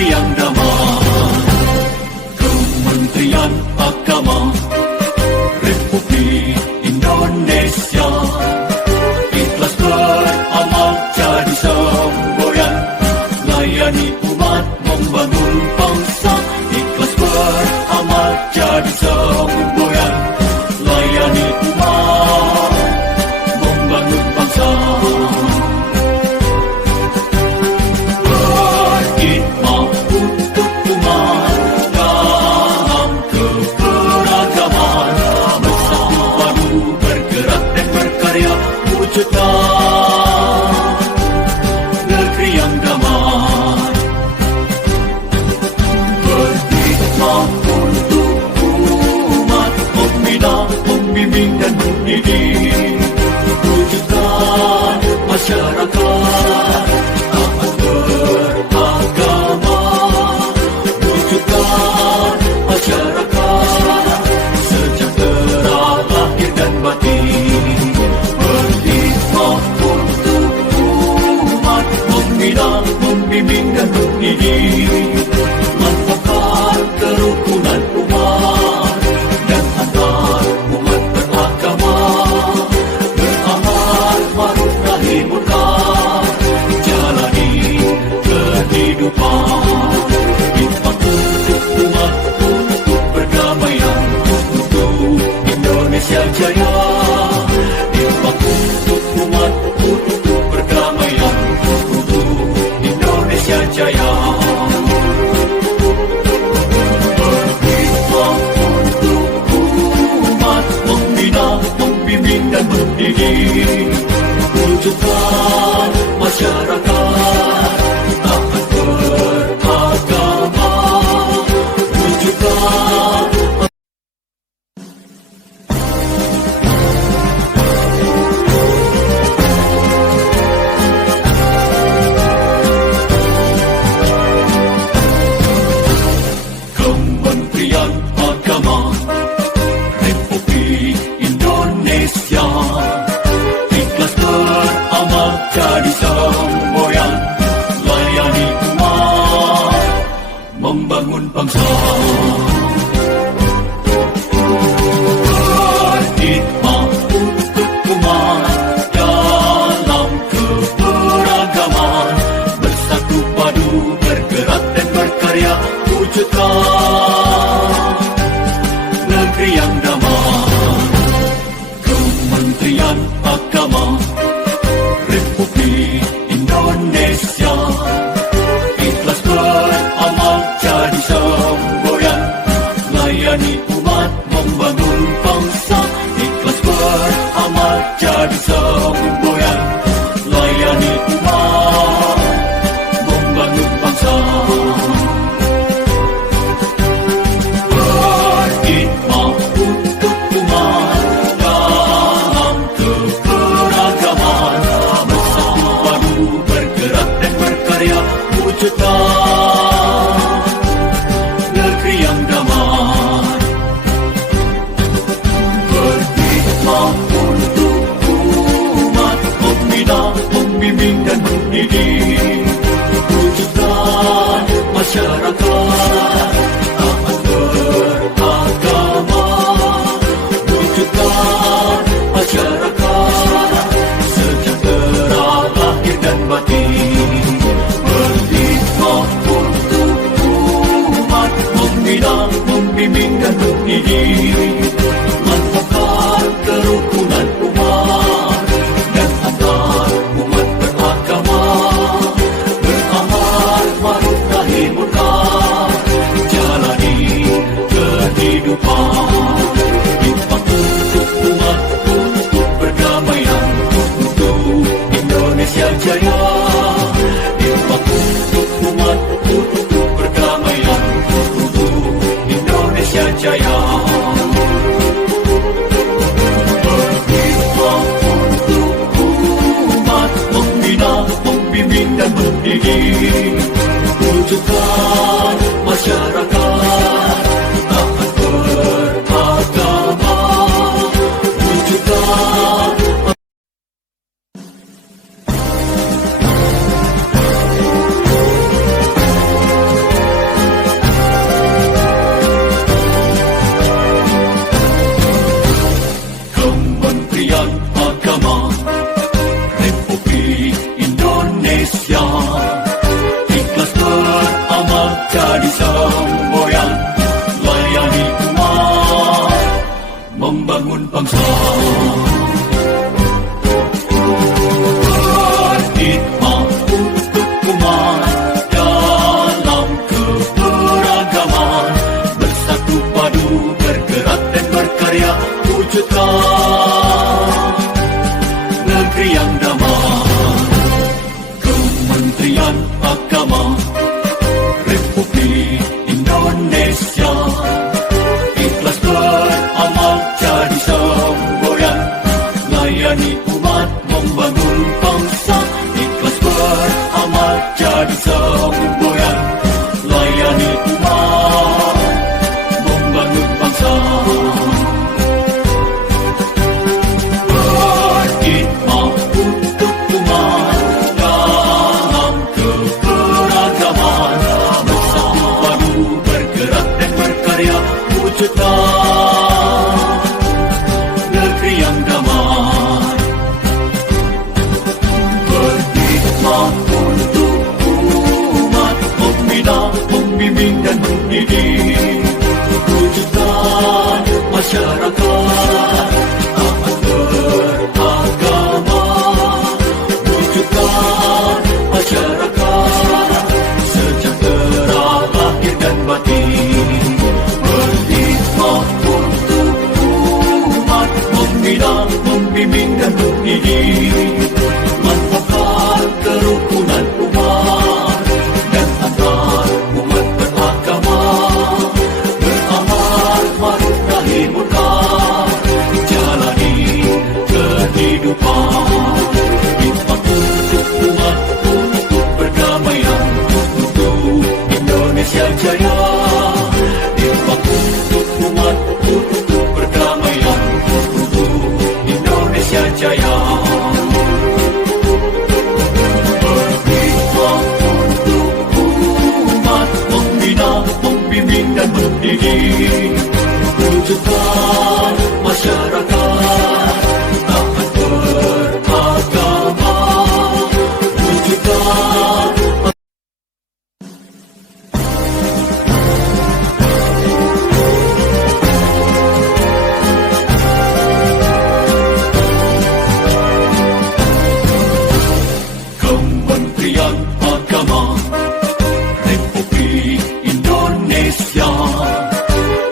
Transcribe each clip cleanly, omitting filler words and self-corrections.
negeri yang damai. Kementerian Agama Republik Indonesia ikhlas beramal jadi semboyan, layani umat membangun bangsa. Ikhlas beramal jadi semboyan, layani umat membangun bangsa. Berkhidmat untuk umat dalam keberagaman, bersatu padu bergerak dan berkarya wujudkan negeri yang damai. Berkhidmat untuk umat, membina, membimbing dan mendidik, wujudkan masyarakat taat beragama, wujudkan masyarakat sejahtera lahir dan batin. Berkhidmat untuk umat, membina, membimbing dan mendidik, manfaatkan kerukunan umat dan antar umat beragama, beramal ma'ruf nahi munkar, jalani kehidupan. Khidmat untuk umat, untuk perdamaian, untuk Indonesia Jaya. Khidmat untuk umat, untuk perdamaian, untuk Indonesia Jaya. Berkhidmat untuk umat, membina, membimbing dan mendidik, wujudkan masyarakat taat beragama, wujudkan Kementerian Agama Republik Indonesia ikhlas beramal jadi semboyan, layani umat membangun bangsa. Berkhidmat untuk umat dalam keberagaman, bersatu padu bergerak dan berkarya wujudkan negeri yang damai. Kementerian Agama Republik Indonesia ikhlas beramal jadi semboyan, layani umat membangun bangsa. Ikhlas beramal jadi semboyan, layani umat membangun bangsa. Berkhidmat untuk umat dalam keberagaman, bersatu padu bergerak dan berkarya wujudkan negeri yang damai. Berkhidmat untuk umat, membina, membimbing dan mendidik, wujudkan masyarakat taat beragama, wujudkan masyarakat sejahtera lahir dan batin. Berkhidmat untuk umat, membina, membimbing dan mendidik, manfaatkan kerukunan umat dan antar umat beragama, beramal ma'ruf nahi munkar, jadi semboyan, layani umat, membangun bangsa. Berkhidmat untuk umat dalam keberagaman, bersatu padu bergerak dan berkarya, wujudkan negeri yang damai. Kementerian Agama Republik Indonesia ikhlas beramal jadi semboyan, layani umat, membangun bangsa. Ikhlas beramal jadi semboyan, layani umat, membangun bangsa. Berkhidmat untuk umat dalam keberagaman, bersatu padu bergerak dan berkarya, wujudkan negeri yang damai. Berkhidmat untuk umat, membina, membimbing dan mendidik, wujudkan masyarakat taat beragama, wujudkan masyarakat sejahtera lahir dan batin. Berkhidmat untuk umat, membina, membimbing dan mendidik, manfaat kerukunan umat dan antar umat beragama, beramal ma'ruf nahi munkar, jalani kehidupan. Khidmat untuk umat, untuk perdamaian, untuk Indonesia Jaya. Khidmat untuk umat, untuk perdamaian, untuk Indonesia Jaya. Berkhidmat untuk umat, membina, membimbing dan mendidik, wujudkan masyarakat taat beragama, wujudkan Kementerian Agama Republik Indonesia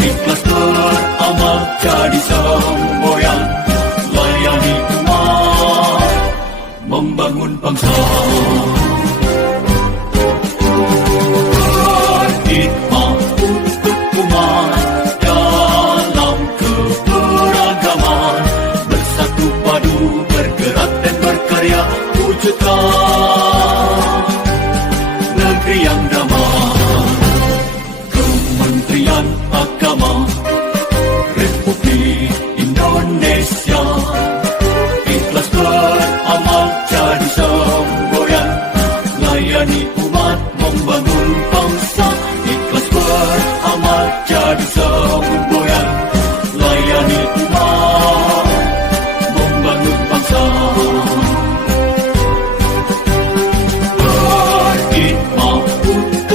ikhlas beramal jadi semboyan, layani umat, membangun bangsa. Berkhidmat untuk umat dalam keberagaman, bersatu padu bergerak dan berkarya, wujudkan negeri yang damai. Kementerian Agama Republik Indonesia ikhlas beramal jadi semboyan, layani umat, membangun bangsa. Ikhlas beramal jadi semboyan, layani umat, membangun bangsa. Berkhidmat untuk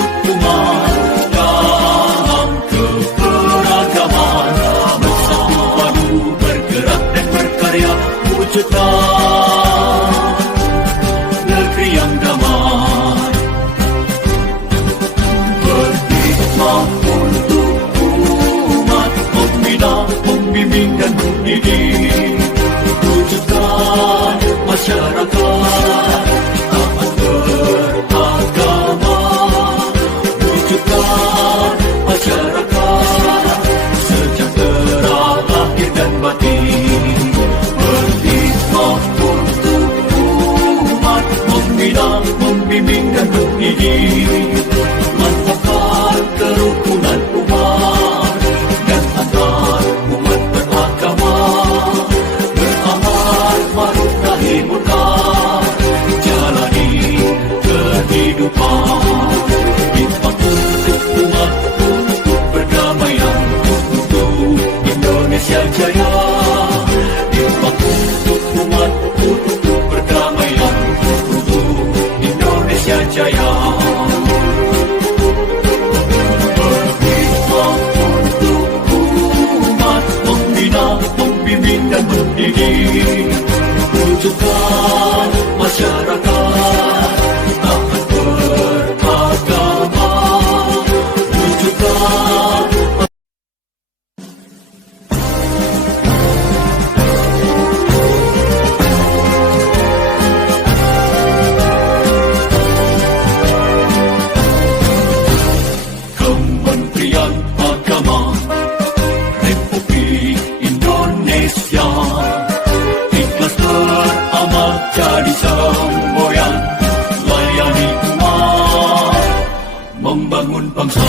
membangun bangsa.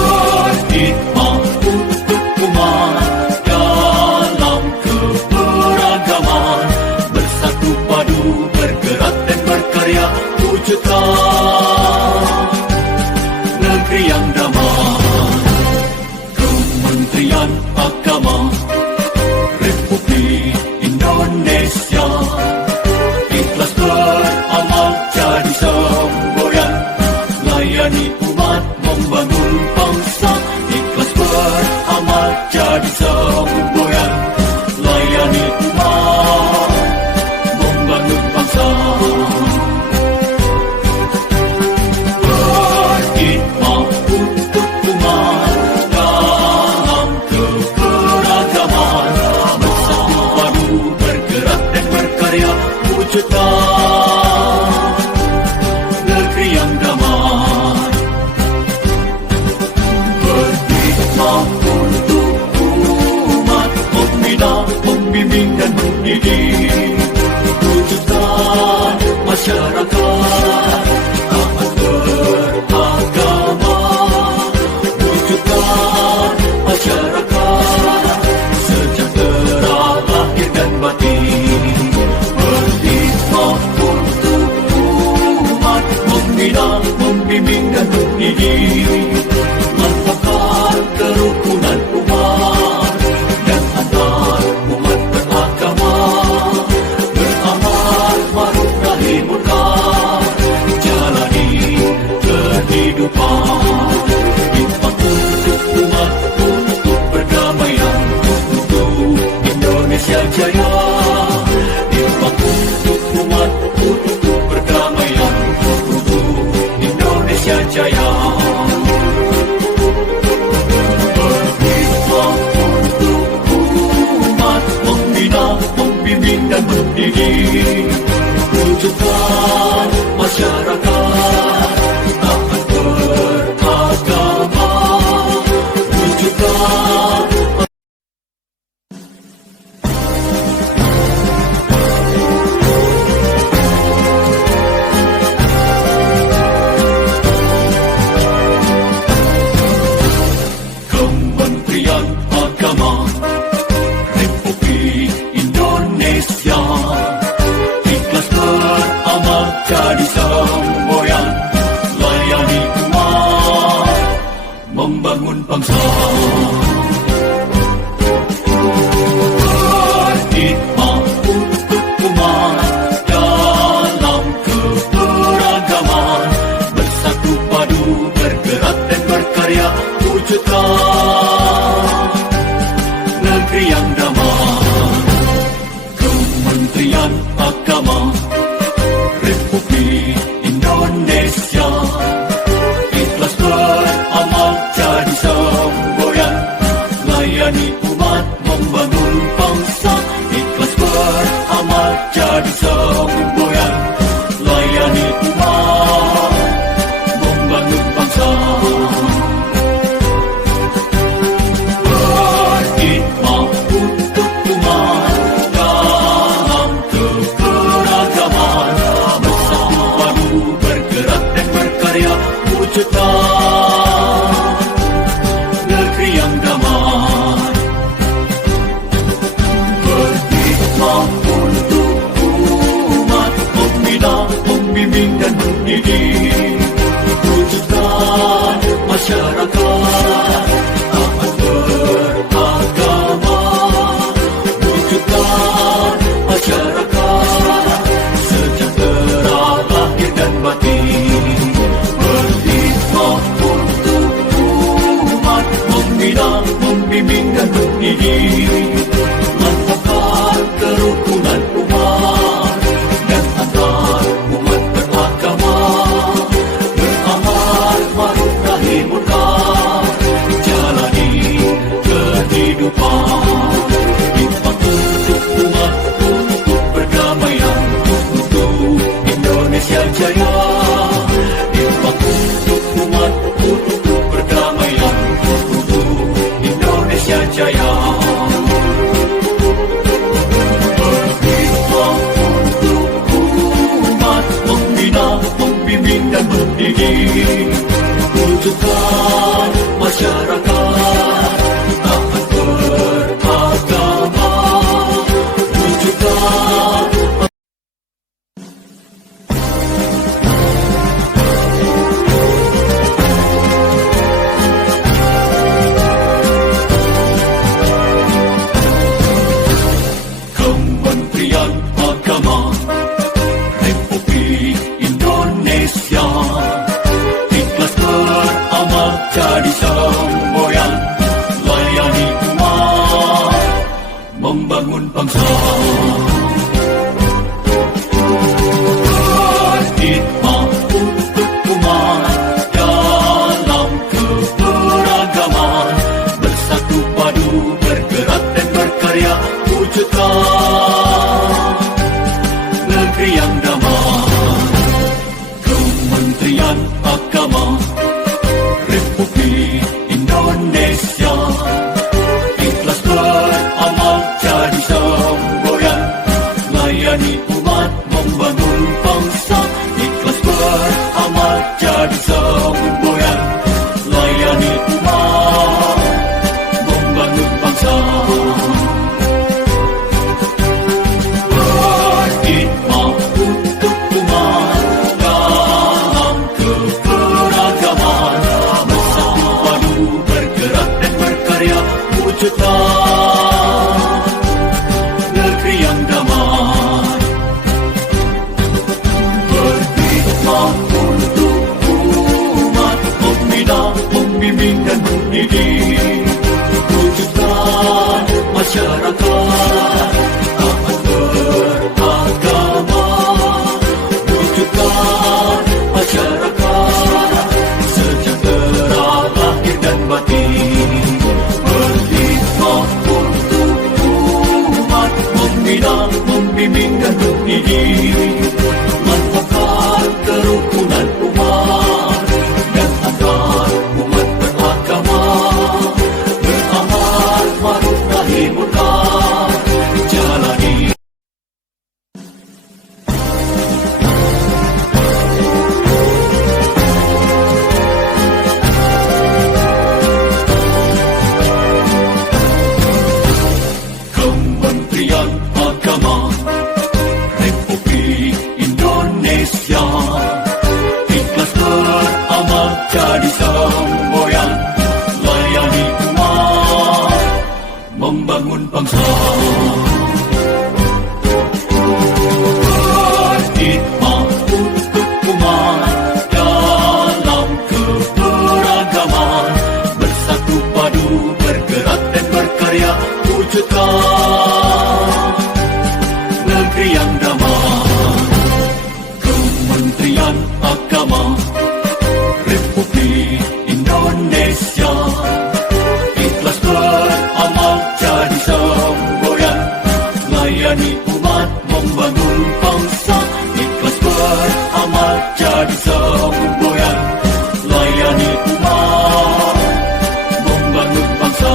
Berkhidmat untuk umat dalam keberagaman, bersatu padu bergerak dan berkarya wujudkan negeri yang damai. Kementerian Agama Republik Indonesia ikhlas beramal jadi semboyan, layani umat membangun bangsa. Ikhlas beramal jadi semboyan, layani umat membangun bangsa. Berkhidmat untuk umat dalam keberagaman, bersatu padu bergerak dan berkarya wujudkan negeri yang damai. Berkhidmat untuk umat, membina, membimbing dan mendidik, wujudkan masyarakat taat beragama, wujudkan masyarakat sejahtera lahir dan batin. Berkhidmat untuk umat, membina, membimbing dan mendidik, mantapkan kerukunan umat dan antar umat beragama, beramal ma'ruf nahi munkar, jalani kehidupan. Khidmat untuk umat, untuk perdamaian, untuk Indonesia Jaya. Khidmat untuk umat, untuk perdamaian, untuk Indonesia Jaya. Berkhidmat untuk umat, membina, membimbing dan mendidik, wujudkan masyarakat taat beragama, wujudkan Kementerian Agama Republik Indonesia ikhlas beramal jadi semboyan, layani umat membangun bangsa. Berkhidmat untuk umat dalam keberagaman, bersatu padu bergerak dan berkarya wujudkan negeri yang damai. Kementerian Agama Republik Indonesia ikhlas beramal jadi semboyan, jadi semboyan, layani umat, membangun bangsa. Berkhidmat untuk umat dalam keberagaman, bersatu padu bergerak dan berkarya, wujudkan negeri yang damai. Berkhidmat untuk umat, membina, membimbing dan mendidik, wujudkan masyarakat taat beragama, wujudkan masyarakat sejahtera lahir dan batin. Berkhidmat untuk umat, membina, membimbing dan mendidik, manfaatkan kerukunan umat dan antar umat beragama, beramal ma'ruf nahi munkar, jalani. Kementerian Agama Republik Indonesia ikhlas beramal jadi semboyan, layani umat, membangun bangsa. Berkhidmat untuk umat dalam keberagaman, bersatu padu bergerak dan berkarya, wujudkan negeri yang damai. Kementerian Agama Republik Indonesia ikhlas beramal jadi semboyan, layani umat, membangun bangsa. Ikhlas beramal jadi semboyan, layani umat, membangun bangsa.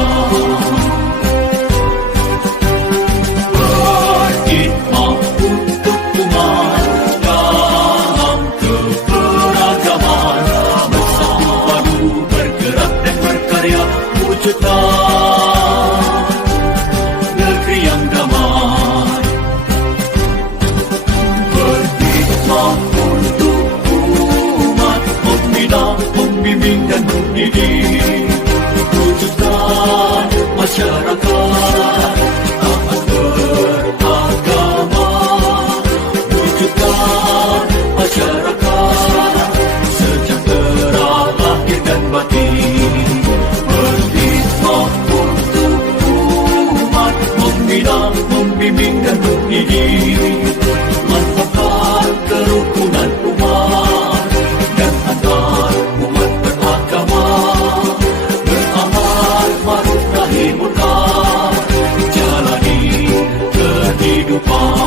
Berkhidmat untuk umat dalam keberagaman, bersatu padu bergerak dan berkarya, wujudkan negeri yang damai. Berkhidmat untuk umat, membina, membimbing dan mendidik, wujudkan masyarakat taat beragama, wujudkan masyarakat sejahtera lahir dan batin. Berkhidmat untuk umat, membina, membimbing dan mendidik, manfaatkan kerukunan umat dan antar umat beragama, beramal ma'ruf nahi munkar, jalani kehidupan